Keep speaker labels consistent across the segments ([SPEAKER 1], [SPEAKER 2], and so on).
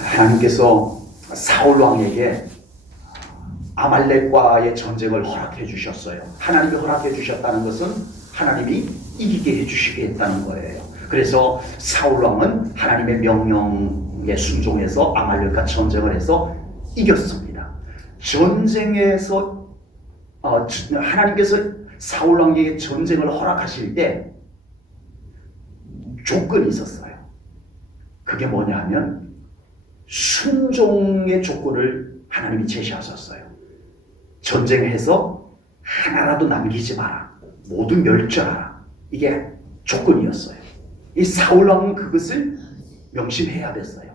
[SPEAKER 1] 하나님께서 사울 왕에게 아말렉과의 전쟁을 허락해 주셨어요. 하나님이 허락해 주셨다는 것은 하나님이 이기게 해 주시겠다는 거예요. 그래서 사울 왕은 하나님의 명령에 순종해서 아말렉과 전쟁을 해서 이겼습니다. 전쟁에서 어, 주- 하나님께서 사울 왕에게 전쟁을 허락하실 때 조건이 있었어요. 그게 뭐냐 하면 순종의 조건을 하나님이 제시하셨어요. 전쟁해서 하나라도 남기지 마라. 모두 멸절하라. 이게 조건이었어요. 이 사울 왕은 그것을 명심해야 됐어요.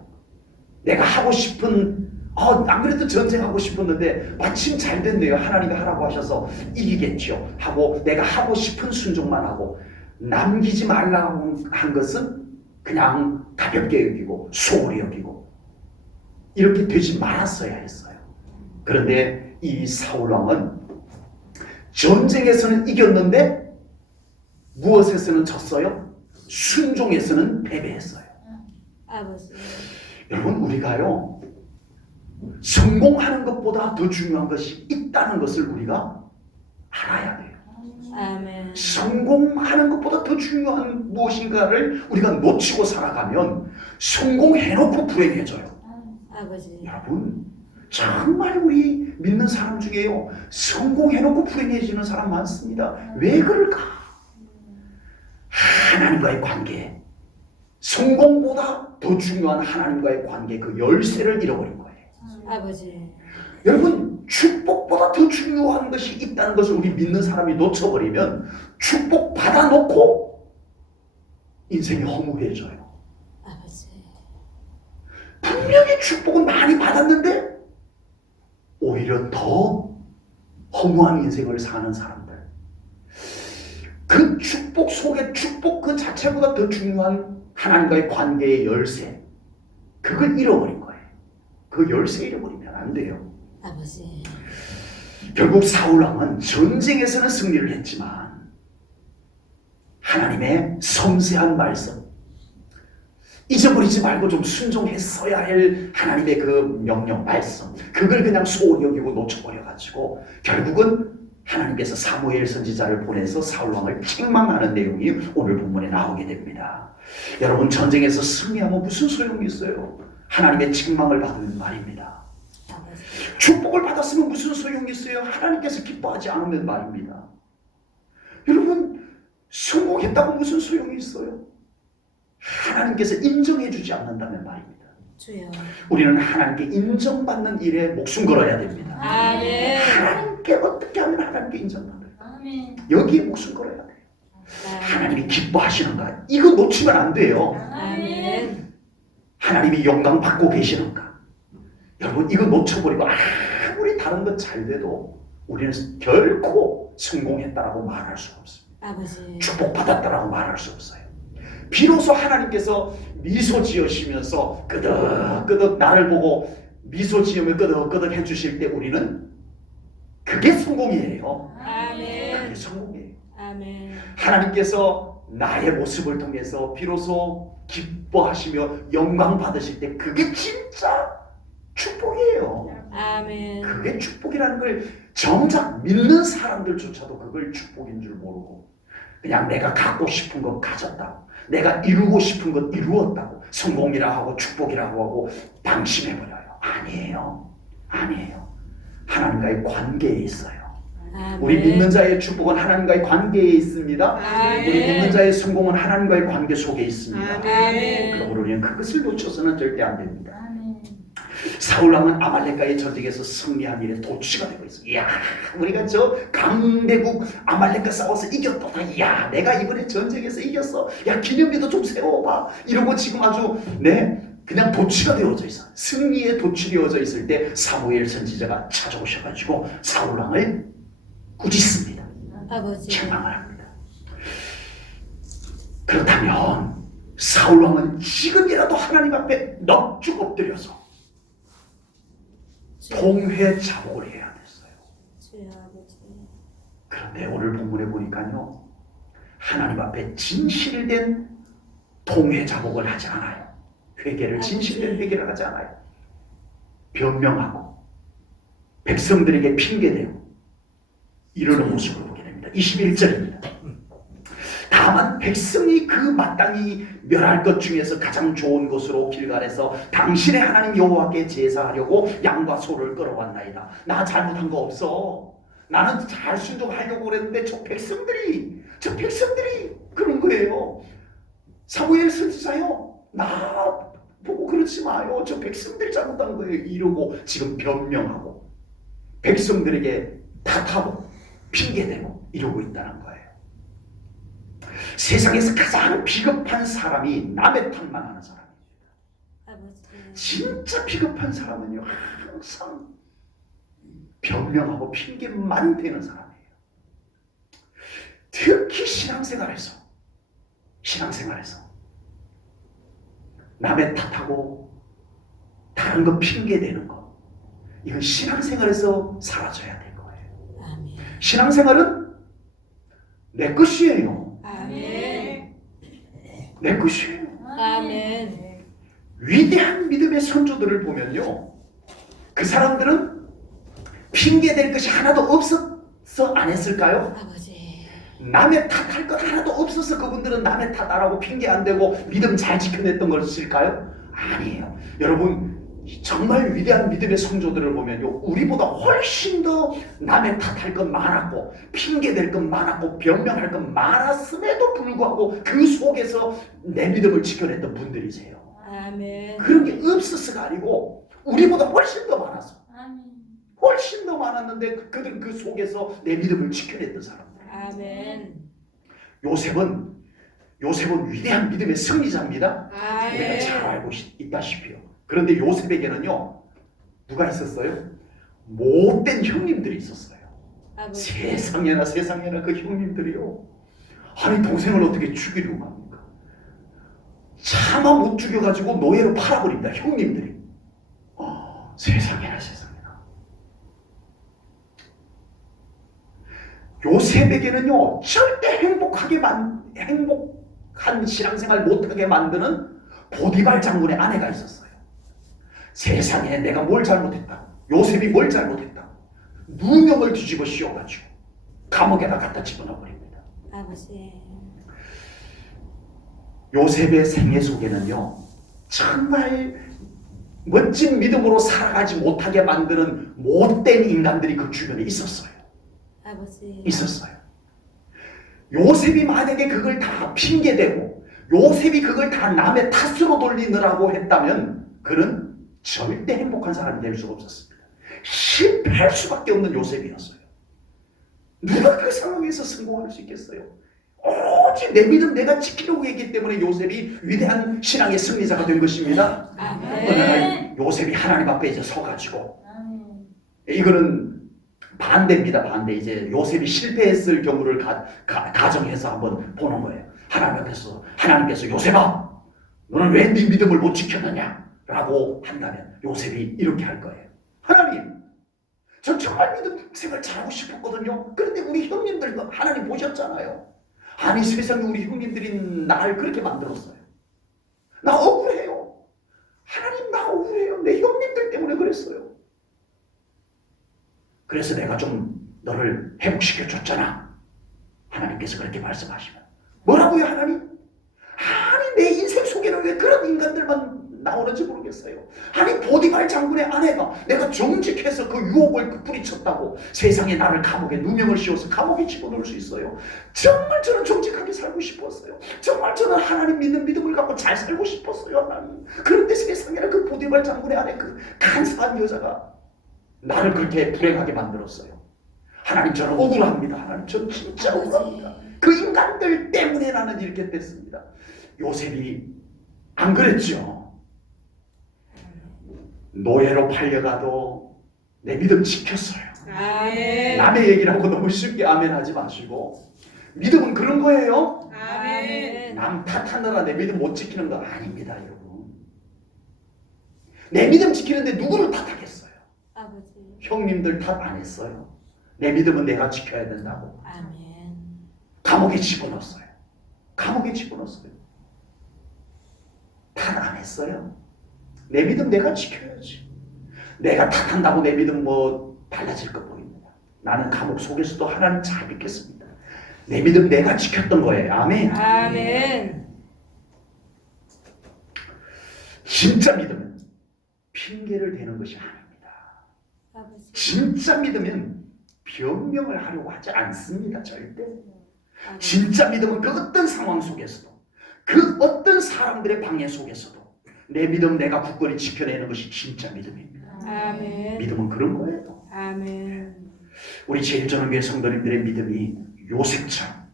[SPEAKER 1] 내가 하고 싶은 어, 안 그래도 전쟁하고 싶었는데 마침 잘 됐네요. 하나님이 하라고 하셔서 이기겠죠. 하고 내가 하고 싶은 순종만 하고 남기지 말라고 한 것은 그냥 가볍게 여기고 소홀히 여기고 이렇게 되지 말았어야 했어요. 그런데 이 사울 왕은 전쟁에서는 이겼는데 무엇에서는 졌어요? 순종에서는 패배했어요.
[SPEAKER 2] 아버지.
[SPEAKER 1] 여러분 우리가요 성공하는 것보다 더 중요한 것이 있다는 것을 우리가 알아야 돼요.
[SPEAKER 2] 아멘.
[SPEAKER 1] 성공하는 것보다 더 중요한 무엇인가를 우리가 놓치고 살아가면 성공해놓고 불행해져요.
[SPEAKER 2] 아버지.
[SPEAKER 1] 여러분 정말 우리 믿는 사람 중에요 성공해놓고 불행해지는 사람 많습니다. 왜 그럴까? 하나님과의 관계 성공보다 더 중요한 하나님과의 관계 그 열쇠를 잃어버린 거예요.
[SPEAKER 2] 아버지.
[SPEAKER 1] 여러분 축복보다 더 중요한 것이 있다는 것을 우리 믿는 사람이 놓쳐버리면 축복 받아놓고 인생이 허무해져요. 분명히 축복은 많이 받았는데 오히려 더 허무한 인생을 사는 사람들. 그 축복 속에 축복 그 자체보다 더 중요한 하나님과의 관계의 열쇠. 그걸 잃어버린 거예요. 그 열쇠 잃어버리면 안 돼요.
[SPEAKER 2] 아버지.
[SPEAKER 1] 결국 사울왕은 전쟁에서는 승리를 했지만 하나님의 섬세한 말씀 잊어버리지 말고 좀 순종했어야 할 하나님의 그 명령 말씀 그걸 그냥 소홀히 여기고 놓쳐버려 가지고 결국은 하나님께서 사무엘 선지자를 보내서 사울왕을 책망하는 내용이 오늘 본문에 나오게 됩니다. 여러분 전쟁에서 승리하면 무슨 소용이 있어요? 하나님의 책망을 받는 말입니다. 축복을 받았으면 무슨 소용이 있어요? 하나님께서 기뻐하지 않으면 말입니다. 여러분, 성공했다고 무슨 소용이 있어요? 하나님께서 인정해 주지 않는다면 말입니다.
[SPEAKER 2] 주여.
[SPEAKER 1] 우리는 하나님께 인정받는 일에 목숨 걸어야 됩니다.
[SPEAKER 2] 아멘.
[SPEAKER 1] 하나님께 어떻게 하면 하나님께 인정받아요?
[SPEAKER 2] 아멘.
[SPEAKER 1] 여기에 목숨 걸어야 돼요. 하나님이 기뻐하시는 가? 이거 놓치면 안 돼요.
[SPEAKER 2] 아멘.
[SPEAKER 1] 하나님이 영광 받고 계시는가? 여러분 이거 놓쳐버리고 아무리 다른 건 잘 돼도 우리는 결코 성공했다라고 말할 수 없습니다.
[SPEAKER 2] 아버지.
[SPEAKER 1] 축복받았다라고 말할 수 없어요. 비로소 하나님께서 미소 지으시면서 끄덕끄덕 나를 보고 미소 지으며 끄덕끄덕 해주실 때 우리는 그게 성공이에요. 그게
[SPEAKER 2] 아멘.
[SPEAKER 1] 성공이에요.
[SPEAKER 2] 아멘.
[SPEAKER 1] 하나님께서 나의 모습을 통해서 비로소 기뻐하시며 영광 받으실 때 그게 진짜 축복이에요.
[SPEAKER 2] 아멘.
[SPEAKER 1] 그게 축복이라는 걸 정작 믿는 사람들조차도 그걸 축복인 줄 모르고 그냥 내가 갖고 싶은 것 가졌다고 내가 이루고 싶은 것 이루었다고 성공이라 하고 축복이라고 하고 방심해버려요. 아니에요. 아니에요. 하나님과의 관계에 있어요.
[SPEAKER 2] 아멘.
[SPEAKER 1] 우리 믿는 자의 축복은 하나님과의 관계에 있습니다.
[SPEAKER 2] 아멘.
[SPEAKER 1] 우리 믿는 자의 성공은 하나님과의 관계 속에 있습니다.
[SPEAKER 2] 아멘.
[SPEAKER 1] 그러므로 우리는 그것을 놓쳐서는 절대 안 됩니다.
[SPEAKER 2] 아멘.
[SPEAKER 1] 사울 왕은 아말렉과의 전쟁에서 승리한 일에 도취가 되고 있어. 이야, 우리가 저 강대국 아말렉과 싸워서 이겼다. 이야, 내가 이번에 전쟁에서 이겼어. 야, 기념비도 좀 세워봐. 이러고 지금 아주 네 그냥 도취가 되어져 있어. 승리에 도취되어져 있을 때 사무엘 선지자가 찾아오셔가지고 사울 왕을 꾸짖습니다.
[SPEAKER 2] 아버지.
[SPEAKER 1] 책망을 합니다. 그렇다면 사울 왕은 지금이라도 하나님 앞에 넉죽 엎드려서 통회 자복을 해야 됐어요. 그런데 오늘 본문에 보니까요. 하나님 앞에 진실된 통회 자복을 하지 않아요. 회개를 진실된
[SPEAKER 2] 아버지.
[SPEAKER 1] 회개를 하지 않아요. 변명하고 백성들에게 핑계대고 이러는 모습을 보게 됩니다. 21절입니다. 다만 백성이 그 마땅히 멸할 것 중에서 가장 좋은 것으로 길갈에서 당신의 하나님 여호와께 제사하려고 양과 소를 끌어왔나이다. 나 잘못한 거 없어. 나는 잘 순종하려고 그랬는데 저 백성들이 저 백성들이 그런 거예요. 사무엘 선지자요. 나 보고 그러지 마요. 저 백성들이 잘못한 거예요. 이러고 지금 변명하고 백성들에게 탓하고 핑계대고 이러고 있다는 거예요. 세상에서 가장 비겁한 사람이 남의 탓만 하는 사람이에요.
[SPEAKER 2] 아버지.
[SPEAKER 1] 진짜 비겁한 사람은요 항상 변명하고 핑계만 대는 사람이에요. 특히 신앙생활에서 신앙생활에서 남의 탓하고 다른 거 핑계 대는 거 이건 신앙생활에서 사라져야 될 거예요. 신앙생활은 내 것이에요.
[SPEAKER 2] 아멘.
[SPEAKER 1] 내 것이에요.
[SPEAKER 2] 아멘.
[SPEAKER 1] 위대한 믿음의 선조들을 보면요. 그 사람들은 핑계댈 것이 하나도 없어서 안 했을까요?
[SPEAKER 2] 아버지.
[SPEAKER 1] 남의 탓할 것 하나도 없어서 그분들은 남의 탓 안 하고 핑계 안 대고 믿음 잘 지켜냈던 것일까요? 아니에요. 여러분 정말 위대한 믿음의 성조들을 보면요 우리보다 훨씬 더 남의 탓할 것 많았고 핑계 댈것 많았고 변명할 것 많았음에도 불구하고 그 속에서 내 믿음을 지켜냈던 분들이세요.
[SPEAKER 2] 아멘.
[SPEAKER 1] 그런 게 없어서가 아니고 우리보다 훨씬 더 많았어.
[SPEAKER 2] 아멘.
[SPEAKER 1] 훨씬 더 많았는데 그들은 그 속에서 내 믿음을 지켜냈던 사람들.
[SPEAKER 2] 아멘.
[SPEAKER 1] 요셉은 요셉은 위대한 믿음의 승리자입니다. 우리가 잘
[SPEAKER 2] 아멘.
[SPEAKER 1] 알고 있- 있다시피요. 그런데 요셉에게는요 누가 있었어요? 못된 형님들이 있었어요.
[SPEAKER 2] 아버지.
[SPEAKER 1] 세상에나 세상에나 그 형님들이요. 아니 동생을 어떻게 죽이려고 합니까? 차마 못 죽여가지고 노예로 팔아버립니다. 형님들이. 어, 세상에나 세상에나. 요셉에게는요 절대 행복하게 만 행복한 신앙생활 못하게 만드는 보디발 장군의 아내가 있었어요. 세상에 내가 뭘 잘못했다. 요셉이 뭘 잘못했다. 누명을 뒤집어 씌워가지고 감옥에다 갖다 집어넣어 버립니다.
[SPEAKER 2] 아버지.
[SPEAKER 1] 요셉의 생애 속에는요 정말 멋진 믿음으로 살아가지 못하게 만드는 못된 인간들이 그 주변에 있었어요.
[SPEAKER 2] 아버지.
[SPEAKER 1] 있었어요. 요셉이 만약에 그걸 다 핑계대고 요셉이 그걸 다 남의 탓으로 돌리느라고 했다면 그는 절대 행복한 사람이 될 수가 없었습니다. 실패할 수밖에 없는 요셉이었어요. 누가 그 상황에서 성공할 수 있겠어요? 오직 내 믿음 내가 지키려고 했기 때문에 요셉이 위대한 신앙의 승리자가 된 것입니다. 날 요셉이 하나님 앞에 이제 서가지고 이거는 반대입니다. 반대. 이제 요셉이 실패했을 경우를 가, 가, 가정해서 한번 보는 거예요. 하나님 앞에서 하나님께서 요셉아, 너는 왜 네 믿음을 못 지켰느냐? 라고 한다면 요셉이 이렇게 할 거예요. 하나님, 전 정말 믿음 생활 잘하고 싶었거든요. 그런데 우리 형님들 하나님 보셨잖아요. 아니 세상에 우리 형님들이 날 그렇게 만들었어요. 나 억울해요. 하나님 나 억울해요. 내 형님들 때문에 그랬어요. 그래서 내가 좀 너를 회복시켜 줬잖아. 하나님께서 그렇게 말씀하시면 뭐라고요 하나님? 아니 내 인생 속에는 왜 그런 인간들만 나오는지 모르겠어요. 아니 보디발 장군의 아내가 내가 정직해서 그 유혹을 그 뿌리쳤다고 세상에 나를 감옥에 누명을 씌워서 감옥에 집어넣을 수 있어요. 정말 저는 정직하게 살고 싶었어요. 정말 저는 하나님 믿는 믿음을 갖고 잘 살고 싶었어요 하나님. 그런데 세상에는 그 보디발 장군의 아내 그 간사한 여자가 나를 그렇게 불행하게 만들었어요. 하나님 저는 억울합니다. 하나님 저는 진짜 억울합니다. 그 인간들 때문에 나는 이렇게 됐습니다. 요셉이 안 그랬죠. 노예로 팔려가도 내 믿음 지켰어요.
[SPEAKER 2] 아멘.
[SPEAKER 1] 남의 얘기를 하고 너무 쉽게 아멘 하지 마시고 믿음은 그런 거예요.
[SPEAKER 2] 아멘.
[SPEAKER 1] 남 탓하느라 내 믿음 못 지키는 거 아닙니다, 여러분. 내 믿음 지키는데 누구를 탓하겠어요?
[SPEAKER 2] 아버지.
[SPEAKER 1] 형님들 탓 안 했어요. 내 믿음은 내가 지켜야 된다고.
[SPEAKER 2] 아멘.
[SPEAKER 1] 감옥에 집어넣었어요. 감옥에 집어넣었어요. 탓 안 했어요. 내 믿음 내가 지켜야지. 내가 탓한다고 내 믿음 뭐 달라질 것 보입니다. 나는 감옥 속에서도 하나님 잘 믿겠습니다. 내 믿음 내가 지켰던 거예요. 아멘.
[SPEAKER 2] 아멘.
[SPEAKER 1] 진짜 믿으면 핑계를 대는 것이 아닙니다.
[SPEAKER 2] 아버지.
[SPEAKER 1] 진짜 믿으면 변명을 하려고 하지 않습니다. 절대.
[SPEAKER 2] 아멘.
[SPEAKER 1] 진짜 믿음은 그 어떤 상황 속에서도 그 어떤 사람들의 방해 속에서도 내 믿음 내가 굳건히 지켜내는 것이 진짜 믿음입니다.
[SPEAKER 2] 아멘.
[SPEAKER 1] 믿음은 그런 거예요.
[SPEAKER 2] 아멘.
[SPEAKER 1] 우리 제일전원교회 성도님들의 믿음이 요셉처럼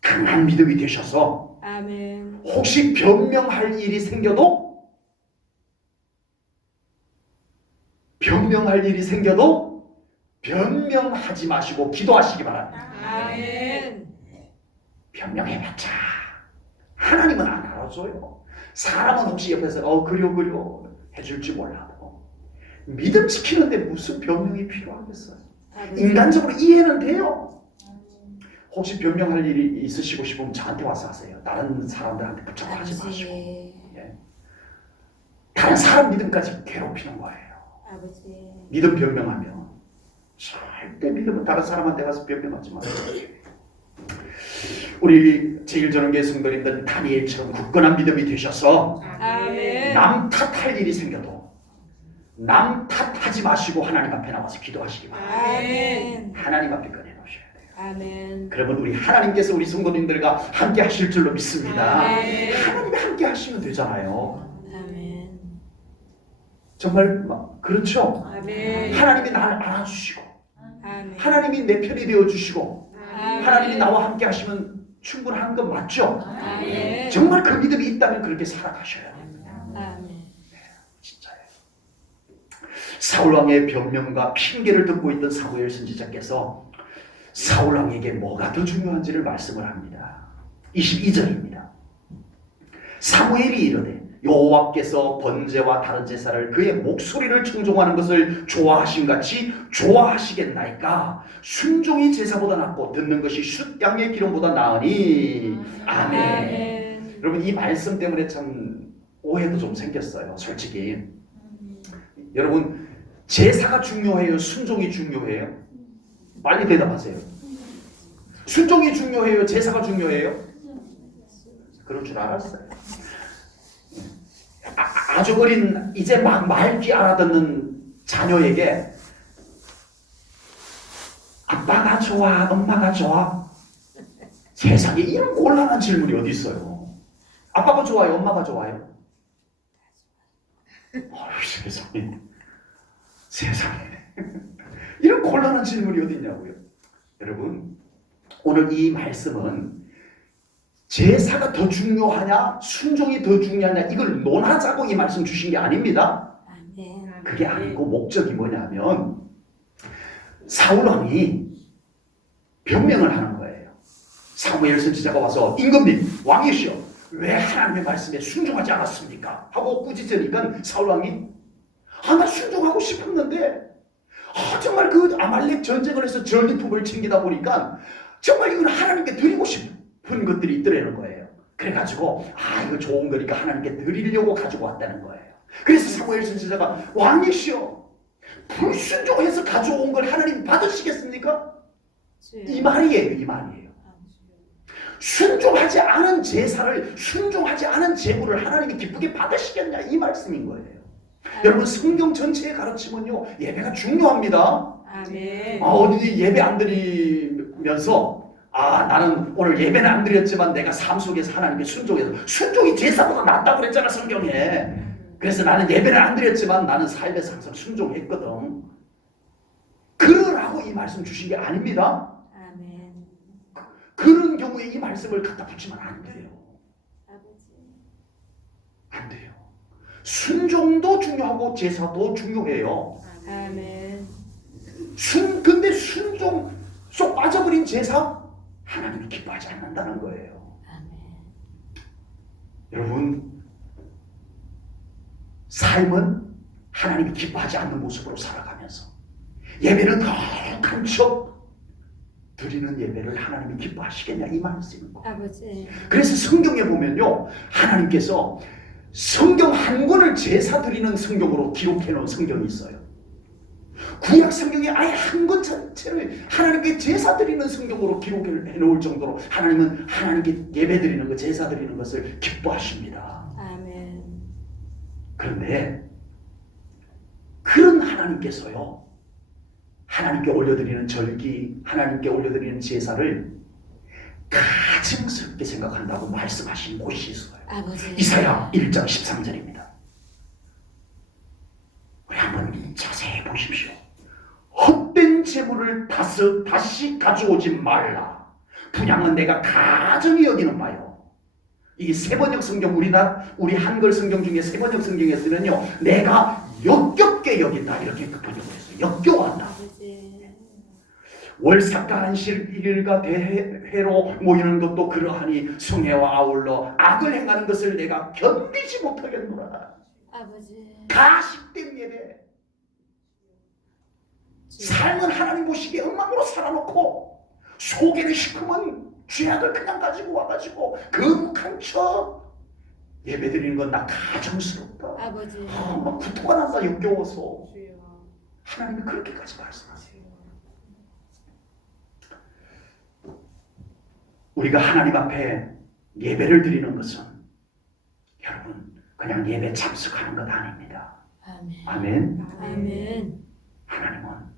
[SPEAKER 1] 강한 믿음이 되셔서
[SPEAKER 2] 아멘.
[SPEAKER 1] 혹시 변명할 일이 생겨도 변명할 일이 생겨도 변명하지 마시고 기도하시기 바랍니다.
[SPEAKER 2] 아멘.
[SPEAKER 1] 변명해봤자 하나님은 안 알아줘요. 사람은 혹시 옆에서 어 그려 그려 해줄지 몰라도 믿음 지키는데 무슨 변명이 필요하겠어요? 인간적으로 이해는 돼요. 혹시 변명할 일이 있으시고 싶으면 저한테 와서 하세요. 다른 사람들한테 붙잡아하지 마시고
[SPEAKER 2] 아버지.
[SPEAKER 1] 다른 사람 믿음까지 괴롭히는 거예요.
[SPEAKER 2] 아버지.
[SPEAKER 1] 믿음 변명하면 절대 믿음은 다른 사람한테 가서 변명하지 마세요. 우리 제일전원계 성도님들 다니엘처럼 굳건한 믿음이 되셔서
[SPEAKER 2] 아멘.
[SPEAKER 1] 남 탓할 일이 생겨도 남 탓하지 마시고 하나님 앞에 나와서 기도하시기 바랍니다. 하나님 앞에 꺼내 놓으셔야 돼요.
[SPEAKER 2] 아멘.
[SPEAKER 1] 그러면 우리 하나님께서 우리 성도님들과 함께 하실 줄로 믿습니다.
[SPEAKER 2] 아멘.
[SPEAKER 1] 하나님이 함께 하시면 되잖아요.
[SPEAKER 2] 아멘.
[SPEAKER 1] 정말 막 그렇죠.
[SPEAKER 2] 아멘.
[SPEAKER 1] 하나님이 나를 알아주시고
[SPEAKER 2] 아멘.
[SPEAKER 1] 하나님이 내 편이 되어 주시고
[SPEAKER 2] 아멘.
[SPEAKER 1] 하나님이 나와 함께 하시면 충분한 건 맞죠?
[SPEAKER 2] 아멘.
[SPEAKER 1] 정말 그 믿음이 있다면 그렇게 살아가셔야 됩니다.
[SPEAKER 2] 아멘.
[SPEAKER 1] 진짜예요. 사울 왕의 변명과 핑계를 듣고 있던 사무엘 선지자께서 사울 왕에게 뭐가 더 중요한지를 말씀을 합니다. 22절입니다. 사무엘이 이르되 여호와께서 번제와 다른 제사를 그의 목소리를 청종하는 것을 좋아하신 같이 좋아하시겠나이까 순종이 제사보다 낫고 듣는 것이 숫 양의 기름보다 나으니 아멘.
[SPEAKER 2] 아멘.
[SPEAKER 1] 여러분 이 말씀 때문에 참 오해도 좀 생겼어요. 솔직히 여러분 제사가 중요해요. 순종이 중요해요. 빨리 대답하세요. 순종이 중요해요. 제사가 중요해요. 그럴 줄 알았어요. 아, 아주 어린 이제 막 말귀 알아듣는 자녀에게 아빠가 좋아, 엄마가 좋아. 세상에 이런 곤란한 질문이 어디 있어요? 아빠가 좋아요, 엄마가 좋아요? 어휴, 세상에. 세상에. 이런 곤란한 질문이 어디 있냐고요? 여러분, 오늘 이 말씀은 제사가 더 중요하냐, 순종이 더 중요하냐, 이걸 논하자고 이 말씀 주신 게 아닙니다. 그게 아니고 목적이 뭐냐면 사울 왕이 변명을 하는 거예요. 사무엘 선지자가 와서 임금님 왕이시여 왜 하나님의 말씀에 순종하지 않았습니까? 하고 꾸짖으니까 사울 왕이 아나 순종하고 싶었는데 아 정말 그 아말렉 전쟁을 해서 전리품을 챙기다 보니까 정말 이건 하나님께 드리고 싶 은 것들이 있더라는 거예요. 그래가지고 아 이거 좋은 거니까 하나님께 드리려고 가지고 왔다는 거예요. 그래서 사무엘 선지자가 왕이시여 불순종해서 가져온 걸 하나님 받으시겠습니까? 이 말이에요 이 말이에요 순종하지 않은 제사를 순종하지 않은 제물을 하나님이 기쁘게 받으시겠냐 이 말씀인 거예요 여러분 성경 전체의 가르침은요 예배가 중요합니다
[SPEAKER 2] 아멘.
[SPEAKER 1] 아 어디 예배 안 드리면서 아 나는 오늘 예배는 안 드렸지만 내가 삶 속에서 하나님께 순종해서 순종이 제사보다 낫다고 그랬잖아 성경에 그래서 나는 예배를 안 드렸지만 나는 삶에서 항상 순종했거든. 그러라고 이 말씀 주신 게 아닙니다.
[SPEAKER 2] 아멘.
[SPEAKER 1] 그런 경우에 이 말씀을 갖다 붙이면 안 돼요.
[SPEAKER 2] 아버지.
[SPEAKER 1] 안 돼요. 순종도 중요하고 제사도 중요해요.
[SPEAKER 2] 아멘.
[SPEAKER 1] 순 근데 순종 쏙 빠져버린 제사 하나님이 기뻐하지 않는다는 거예요.
[SPEAKER 2] 아멘.
[SPEAKER 1] 여러분 삶은 하나님이 기뻐하지 않는 모습으로 살아가면서 예배는 거룩한 척 드리는 예배를 하나님이 기뻐하시겠냐 이 말씀인 거예요.
[SPEAKER 2] 아버지.
[SPEAKER 1] 그래서 성경에 보면요 하나님께서 성경 한 권을 제사 드리는 성경으로 기록해 놓은 성경이 있어요. 구약 성경에 아예 한권 전체를 하나님께 제사 드리는 성경으로 기록해 놓을 정도로 하나님은 하나님께 예배 드리는 것, 제사 드리는 것을 기뻐하십니다.
[SPEAKER 2] 아멘.
[SPEAKER 1] 그런데 그런 하나님께서요, 하나님께 올려드리는 절기, 하나님께 올려드리는 제사를 가증스럽게 생각한다고 말씀하신 곳이 있어요.
[SPEAKER 2] 아버지.
[SPEAKER 1] 이사야 1장 13절입니다. 우리 한번 자세히 보십시오. 재물을 다스, 다시 가져오지 말라. 분양은 내가 가정히 여기는 바요. 이 세번역 성경 우리나라 우리 한글 성경 중에 세번역 성경에 쓰면요, 내가 역겹게 여긴다 이렇게 그 번역을 했어요. 역겨워한다. 월삭과 안식 일과 대회로 모이는 것도 그러하니 성회와 아울러 악을 행하는 것을 내가 견디지 못하겠노라.
[SPEAKER 2] 아버지.
[SPEAKER 1] 가식된 예배. 삶은 하나님 보시기에 엉망으로 살아놓고 속에는 시커먼 죄악을 그냥 가지고 와가지고 거룩한 척 예배 드리는 건 나 가정스럽다.
[SPEAKER 2] 아버지.
[SPEAKER 1] 아, 막 구토가 난다 역겨워서
[SPEAKER 2] 주여.
[SPEAKER 1] 하나님이 그렇게까지 말씀하세요. 우리가 하나님 앞에 예배를 드리는 것은 여러분 그냥 예배 참석하는 것 아닙니다.
[SPEAKER 2] 아멘.
[SPEAKER 1] 아멘.
[SPEAKER 2] 아멘.
[SPEAKER 1] 하나님은 자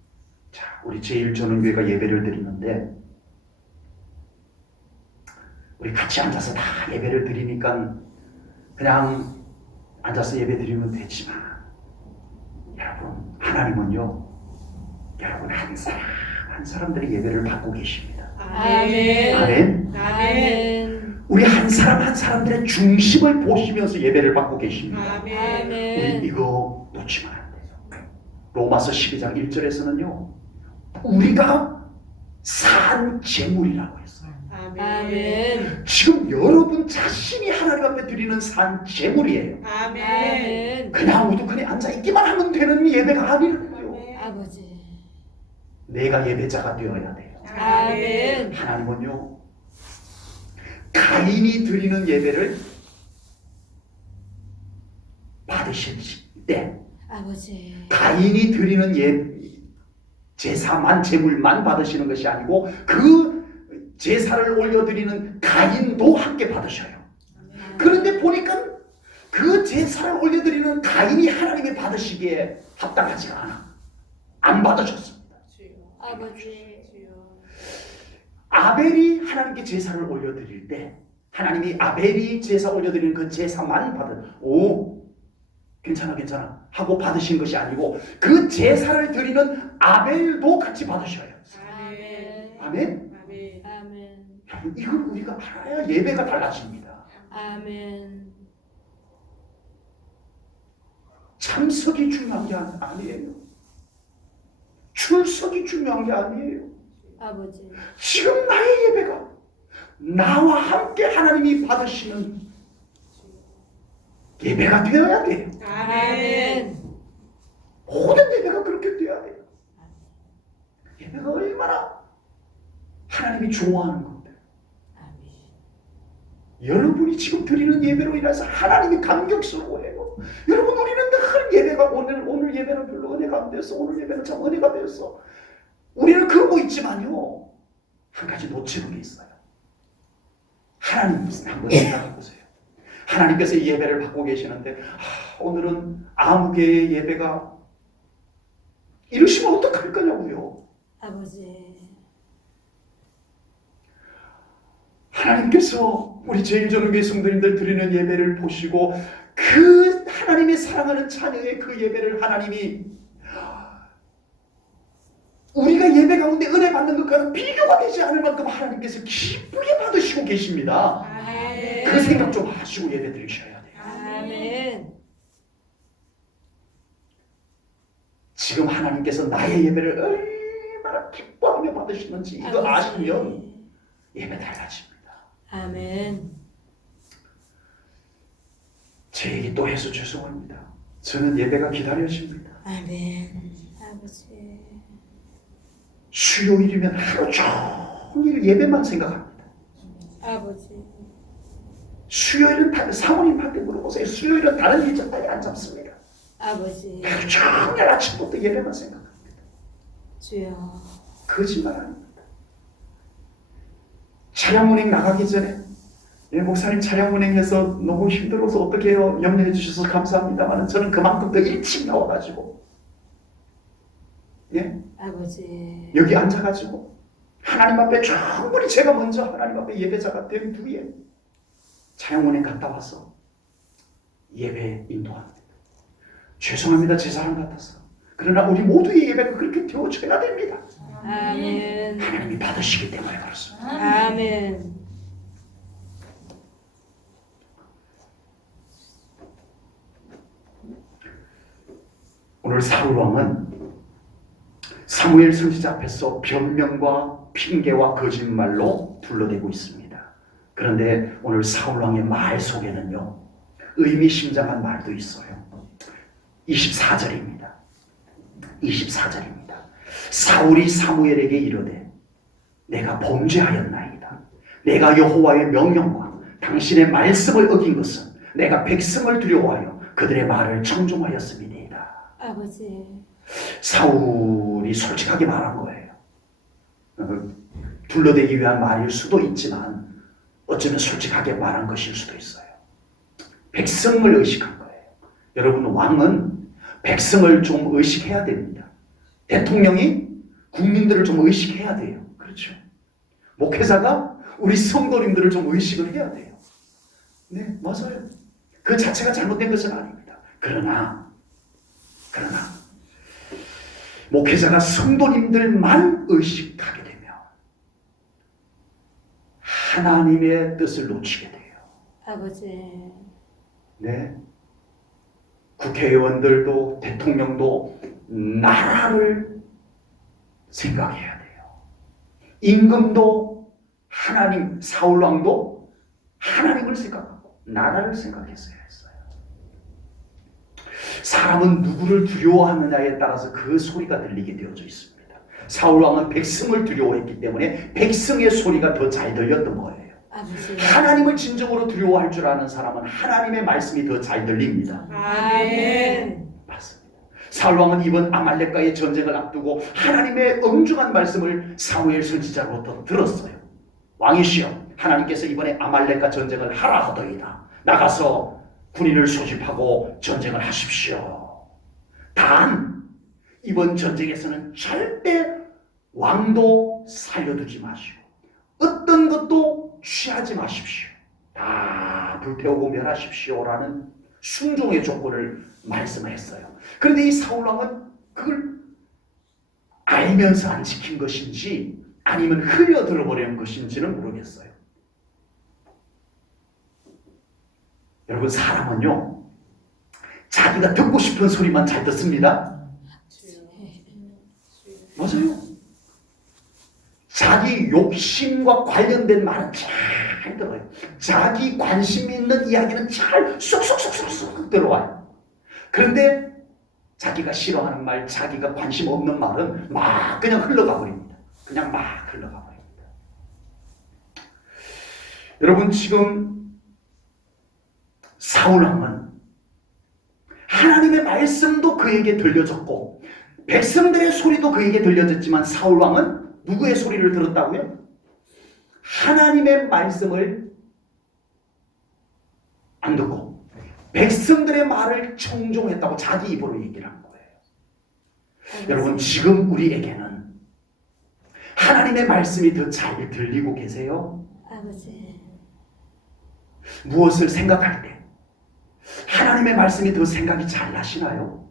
[SPEAKER 1] 우리 제일조는교회가 예배를 드리는데 우리 같이 앉아서 다 예배를 드리니까 그냥 앉아서 예배 드리면 되지만 여러분 하나님은요 여러분 한 사람 한 사람들의 예배를 받고 계십니다.
[SPEAKER 2] 아멘.
[SPEAKER 1] 아멘.
[SPEAKER 2] 아멘.
[SPEAKER 1] 우리 한 사람 한 사람들의 중심을 보시면서 예배를 받고 계십니다. 우리
[SPEAKER 2] 아멘.
[SPEAKER 1] 이거 놓치면 안 돼요. 로마서 12장 1절에서는요. 우리가 산 재물이라고 했어요.
[SPEAKER 2] 아멘.
[SPEAKER 1] 지금 여러분 자신이 하나님 앞에 드리는 산 재물이에요.
[SPEAKER 2] 아멘.
[SPEAKER 1] 그냥 우두커니 앉아 있기만 하면 되는 예배가 아니라고요.
[SPEAKER 2] 아버지.
[SPEAKER 1] 내가 예배자가 되어야 돼요.
[SPEAKER 2] 아멘.
[SPEAKER 1] 하나님은요. 가인이 드리는 예배를 받으실 때
[SPEAKER 2] 아버지.
[SPEAKER 1] 가인이 드리는 예 제사만 제물만 받으시는 것이 아니고 그 제사를 올려드리는 가인도 함께 받으셔요. 그런데 보니까 그 제사를 올려드리는 가인이 하나님이 받으시기에 합당하지가 않아. 안 받으셨습니다.
[SPEAKER 2] 아버지.
[SPEAKER 1] 아벨이 하나님께 제사를 올려드릴 때 하나님이 아벨이 제사 올려드리는 그 제사만 받은 오 괜찮아 괜찮아 하고 받으신 것이 아니고 그 제사를 드리는 아벨도 같이 받으셔요.
[SPEAKER 2] 아멘.
[SPEAKER 1] 아멘.
[SPEAKER 2] 아멘.
[SPEAKER 1] 여러분 이걸 우리가 알아야 예배가 달라집니다.
[SPEAKER 2] 아멘.
[SPEAKER 1] 참석이 중요한 게 아니- 아니에요. 출석이 중요한 게 아니에요.
[SPEAKER 2] 아버지.
[SPEAKER 1] 지금 나의 예배가 나와 함께 하나님이 받으시는 예배가 되어야 돼요.
[SPEAKER 2] 아멘.
[SPEAKER 1] 모든 예배가 그렇게 되어야 돼요. 예배가 얼마나 하나님이 좋아하는 건데. 여러분이 지금 드리는 예배로 인해서 하나님이 감격스러워해요. 여러분 우리는 늘 예배가 오늘 오늘 예배는 별로 은혜가 안 됐어. 오늘 예배는 참 은혜가 됐어. 우리는 그러고 있지만요. 한 가지 놓치는 게 있어요. 하나님 한번 생각해 보세요. 하나님께서 이 예배를 받고 계시는데 아, 오늘은 아무개의 예배가 이러시면 어떡할 거냐고요.
[SPEAKER 2] 아버지.
[SPEAKER 1] 하나님께서 우리 제일전후교회 성도님들 드리는 예배를 보시고 그 하나님의 사랑하는 자녀의 그 예배를 하나님이 우리가 예배 가운데 은혜 받는 것과 비교가 되지 않을 만큼 하나님께서 기쁘게 받으시고 계십니다.
[SPEAKER 2] 아멘.
[SPEAKER 1] 그 생각 좀 하시고 예배 드리셔야 돼요.
[SPEAKER 2] 아멘.
[SPEAKER 1] 지금 하나님께서 나의 예배를 얼마나 기뻐하며 받으시는지 이거 아시면 예배 달라집니다.
[SPEAKER 2] 아멘.
[SPEAKER 1] 제 얘기 또 해서 죄송합니다. 저는 예배가 기다려집니다.
[SPEAKER 2] 아멘. 아버지.
[SPEAKER 1] 수요일이면 하루 종일 예배만 생각합니다.
[SPEAKER 2] 아버지.
[SPEAKER 1] 수요일은 다, 사모님 한테 물어보세요. 수요일은 다른 따위 안 잡습니다.
[SPEAKER 2] 아버지
[SPEAKER 1] 종일 아침부터 예배만 생각합니다.
[SPEAKER 2] 주여
[SPEAKER 1] 거짓말 아닙니다. 차량 운행 나가기 전에 예, 목사님 차량 운행해서 너무 힘들어서 어떻게 해요? 염려해 주셔서 감사합니다만 저는 그만큼 더 일찍 나와가지고 예
[SPEAKER 2] 아버지
[SPEAKER 1] 여기 앉아가지고 하나님 앞에 충분히 제가 먼저 하나님 앞에 예배자가 된 뒤에 운행 갔다 와서 예배 인도합니다. 죄송합니다 제 사람 같아서 그러나 우리 모두의 예배가 그렇게 되어져야 됩니다.
[SPEAKER 2] 아멘
[SPEAKER 1] 하나님이 받으시기 때문에 그렇습니다.
[SPEAKER 2] 아멘
[SPEAKER 1] 오늘 사울 왕은 사무엘 선지자 앞에서 변명과 핑계와 거짓말로 둘러대고 있습니다. 그런데 오늘 사울 왕의 말 속에는요 의미심장한 말도 있어요. 24절입니다. 24절입니다. 사울이 사무엘에게 이르되 내가 범죄하였나이다. 내가 여호와의 명령과 당신의 말씀을 어긴 것은 내가 백성을 두려워하여 그들의 말을 청종하였음이니이다.
[SPEAKER 2] 아버지
[SPEAKER 1] 사울이 솔직하게 말한 거예요. 어, 둘러대기 위한 말일 수도 있지만 어쩌면 솔직하게 말한 것일 수도 있어요. 백성을 의식한 거예요. 여러분 왕은 백성을 좀 의식해야 됩니다. 대통령이 국민들을 좀 의식해야 돼요. 그렇죠. 목회자가 우리 성도님들을 좀 의식을 해야 돼요. 네, 맞아요. 그 자체가 잘못된 것은 아닙니다. 그러나, 그러나, 목회자가 성도님들만 의식하게 하나님의 뜻을 놓치게 돼요.
[SPEAKER 2] 아버지
[SPEAKER 1] 네. 국회의원들도 대통령도 나라를 생각해야 돼요. 임금도 하나님, 사울왕도 하나님을 생각하고 나라를 생각했어야 했어요. 사람은 누구를 두려워하느냐에 따라서 그 소리가 들리게 되어져 있습니다. 사울왕은 백성을 두려워했기 때문에 백성의 소리가 더 잘 들렸던 거예요.
[SPEAKER 2] 아버지
[SPEAKER 1] 하나님을 진정으로 두려워할 줄 아는 사람은 하나님의 말씀이 더 잘 들립니다.
[SPEAKER 2] 아멘
[SPEAKER 1] 맞습니다. 사울 왕은 이번 아말렉과의 전쟁을 앞두고 하나님의 엄중한 말씀을 사무엘 선지자로부터 들었어요. 왕이시여, 하나님께서 이번에 아말렉과 전쟁을 하라 하더이다. 나가서 군인을 소집하고 전쟁을 하십시오. 단 이번 전쟁에서는 절대 왕도 살려두지 마시고 어떤 것도 취하지 마십시오. 다 불태우고 멸하십시오라는 순종의 조건을 말씀했어요. 그런데 이 사울 왕은 그걸 알면서 안 지킨 것인지 아니면 흘려 들어버리는 것인지는 모르겠어요. 여러분 사람은요 자기가 듣고 싶은 소리만 잘 듣습니다. 맞아요. 자기 욕심과 관련된 말은 잘 들어요. 자기 관심 있는 이야기는 잘 쑥쑥쑥쑥쑥 들어와요. 그런데 자기가 싫어하는 말, 자기가 관심 없는 말은 막 그냥 흘러가 버립니다. 그냥 막 흘러가 버립니다. 여러분 지금 사울 왕은 하나님의 말씀도 그에게 들려졌고 백성들의 소리도 그에게 들려졌지만 사울 왕은 누구의 소리를 들었다고요? 하나님의 말씀을 안 듣고 백성들의 말을 청종했다고 자기 입으로 얘기를 한 거예요. 여러분 지금 우리에게는 하나님의 말씀이 더 잘 들리고 계세요?
[SPEAKER 2] 아버지
[SPEAKER 1] 무엇을 생각할 때 하나님의 말씀이 더 생각이 잘 나시나요?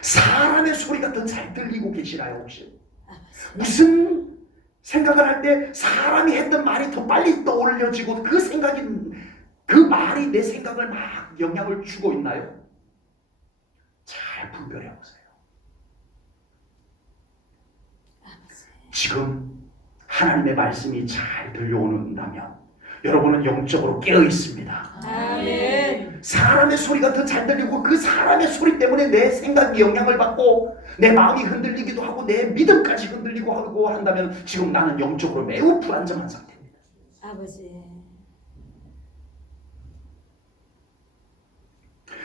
[SPEAKER 1] 사람의 소리가 더 잘 들리고 계시나요 혹시? 무슨 생각을 할 때 사람이 했던 말이 더 빨리 떠올려지고 그 생각이 그 말이 내 생각을 막 영향을 주고 있나요? 잘 분별해 보세요. 지금 하나님의 말씀이 잘 들려오는다면 여러분은 영적으로 깨어 있습니다.
[SPEAKER 2] 아멘
[SPEAKER 1] 사람의 소리가 더 잘 들리고 그 사람의 소리 때문에 내 생각이 영향을 받고 내 마음이 흔들리기도 하고 내 믿음까지 흔들리고 하고 한다면 지금 나는 영적으로 매우 불안정한 상태입니다.
[SPEAKER 2] 아버지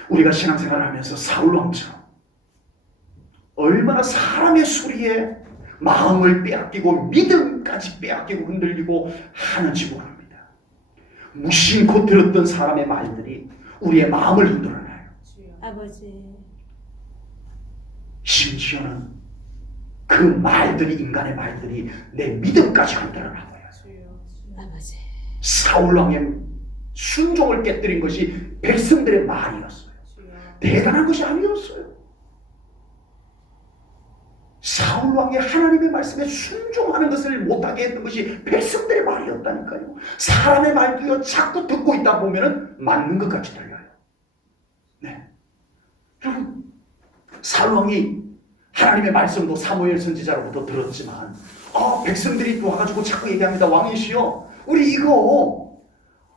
[SPEAKER 1] 우리가 신앙생활을 하면서 사울 왕처럼 얼마나 사람의 소리에 마음을 빼앗기고 믿음까지 빼앗기고 흔들리고 하는지 모릅니다. 무심코 들었던 사람의 말들이 우리의 마음을 흔들어놔요.
[SPEAKER 2] 아버지.
[SPEAKER 1] 심지어는 그 말들이 인간의 말들이 내 믿음까지 흔들어놔요.
[SPEAKER 2] 아버지.
[SPEAKER 1] 사울 왕의 순종을 깨뜨린 것이 백성들의 말이었어요. 대단한 것이 아니었어요. 사울 왕이 하나님의 말씀에 순종하는 것을 못하게 했던 것이 백성들의 말이었다니까요. 사람의 말도요 자꾸 듣고 있다 보면은 맞는 것 같이 들려요. 네. 여러분, 사울 왕이 하나님의 말씀도 사무엘 선지자로부터 들었지만, 아 백성들이 또 와가지고 자꾸 얘기합니다. 왕이시여, 우리 이거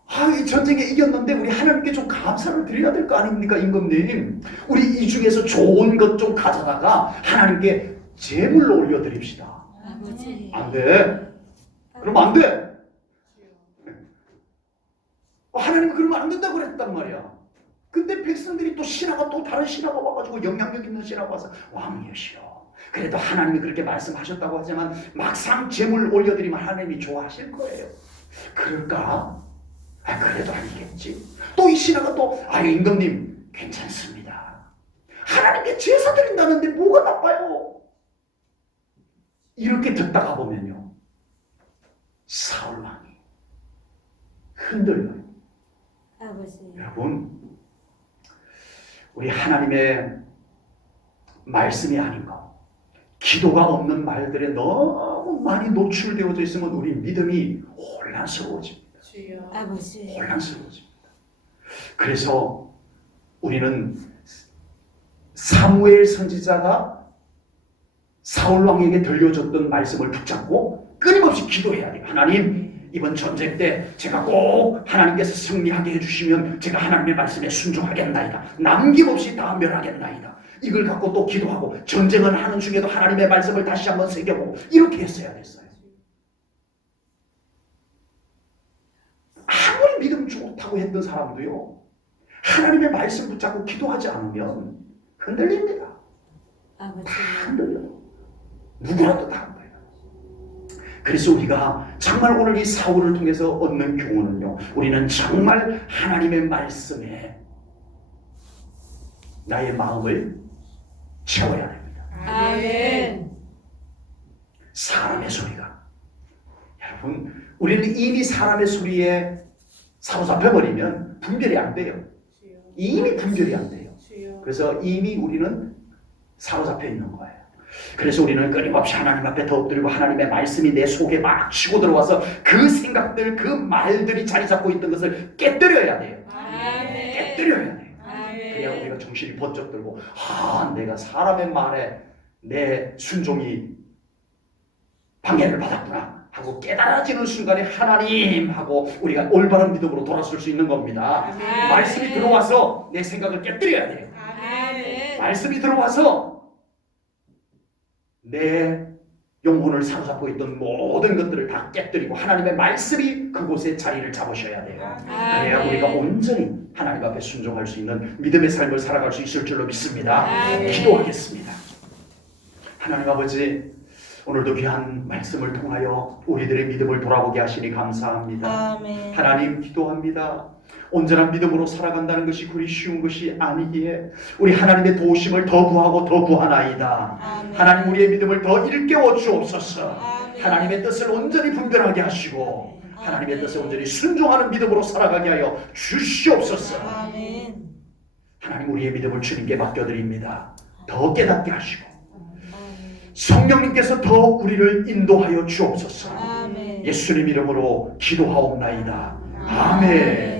[SPEAKER 1] 아, 이 전쟁에 이겼는데 우리 하나님께 좀 감사를 드려야 될 거 아닙니까, 임금님? 우리 이 중에서 좋은 것 좀 가져다가 하나님께 제물로 올려드립시다.
[SPEAKER 2] 아버지.
[SPEAKER 1] 안 돼. 그러면 안 돼. 어, 하나님이 그러면 안 된다고 그랬단 말이야. 근데 백성들이 또 신하가 또 다른 신하가 와가지고 영향력 있는 신하가 와서 왕이시여. 그래도 하나님이 그렇게 말씀하셨다고 하지만 막상 제물 올려드리면 하나님이 좋아하실 거예요. 그럴까? 아, 그래도 아니겠지. 또 이 신하가 또, 아유, 임금님, 괜찮습니다. 하나님께 제사 드린다는데 뭐가 나빠요? 이렇게 듣다가 보면요. 사울 왕이 흔들려요.
[SPEAKER 2] 아버지.
[SPEAKER 1] 여러분, 우리 하나님의 말씀이 아닌 거, 기도가 없는 말들에 너무 많이 노출되어져 있으면 우리 믿음이 혼란스러워집니다.
[SPEAKER 2] 아버지.
[SPEAKER 1] 혼란스러워집니다. 그래서 우리는 사무엘 선지자가 사울 왕에게 들려줬던 말씀을 붙잡고 끊임없이 기도해야 돼요. 하나님, 이번 전쟁 때 제가 꼭 하나님께서 승리하게 해주시면 제가 하나님의 말씀에 순종하겠나이다. 남김없이 다 멸하겠나이다. 이걸 갖고 또 기도하고 전쟁을 하는 중에도 하나님의 말씀을 다시 한번 새겨보고 이렇게 했어야 됐어요. 아무리 믿음 좋다고 했던 사람도요. 하나님의 말씀 붙잡고 기도하지 않으면 흔들립니다.
[SPEAKER 2] 아버지.
[SPEAKER 1] 다 흔들려요. 누구라도 다 흔들려요. 그래서 우리가 정말 오늘 이 사울을 통해서 얻는 교훈은요. 우리는 정말 하나님의 말씀에 나의 마음을 채워야 됩니다.
[SPEAKER 2] 아멘.
[SPEAKER 1] 사람의 소리가 여러분 우리는 이미 사람의 소리에 사로잡혀 버리면 분별이 안 돼요. 이미 분별이 안 돼요. 그래서 이미 우리는 사로잡혀 있는 거예요. 그래서 우리는 끊임없이 하나님 앞에 더 엎드리고 하나님의 말씀이 내 속에 막 치고 들어와서 그 생각들, 그 말들이 자리 잡고 있던 것을 깨뜨려야 돼요. 깨뜨려야 돼요. 그냥 우리가 정신이 번쩍 들고 아 내가 사람의 말에 내 순종이 방해를 받았구나 하고 깨달아지는 순간에 하나님 하고 우리가 올바른 믿음으로 돌아설 수 있는 겁니다. 말씀이 들어와서 내 생각을 깨뜨려야 돼요. 말씀이 들어와서 내 영혼을 사로잡고 있던 모든 것들을 다 깨뜨리고 하나님의 말씀이 그곳에 자리를 잡으셔야 돼요. 그래야. 우리가 온전히 하나님 앞에 순종할 수 있는 믿음의 삶을 살아갈 수 있을 줄로 믿습니다. 기도하겠습니다. 하나님 아버지, 오늘도 귀한 말씀을 통하여 우리들의 믿음을 돌아보게 하시니 감사합니다. 하나님 기도합니다. 온전한 믿음으로 살아간다는 것이 그리 쉬운 것이 아니기에 우리 하나님의 도우심을 더 구하고 더 구하나이다.
[SPEAKER 2] 아멘.
[SPEAKER 1] 하나님 우리의 믿음을 더 일깨워 주옵소서.
[SPEAKER 2] 아멘.
[SPEAKER 1] 하나님의 뜻을 온전히 분별하게 하시고 하나님의 뜻에 온전히 순종하는 믿음으로 살아가게 하여 주시옵소서.
[SPEAKER 2] 아멘.
[SPEAKER 1] 하나님 우리의 믿음을 주님께 맡겨드립니다. 더 깨닫게 하시고
[SPEAKER 2] 아멘.
[SPEAKER 1] 성령님께서 더 우리를 인도하여 주옵소서.
[SPEAKER 2] 아멘.
[SPEAKER 1] 예수님 이름으로 기도하옵나이다. 아멘.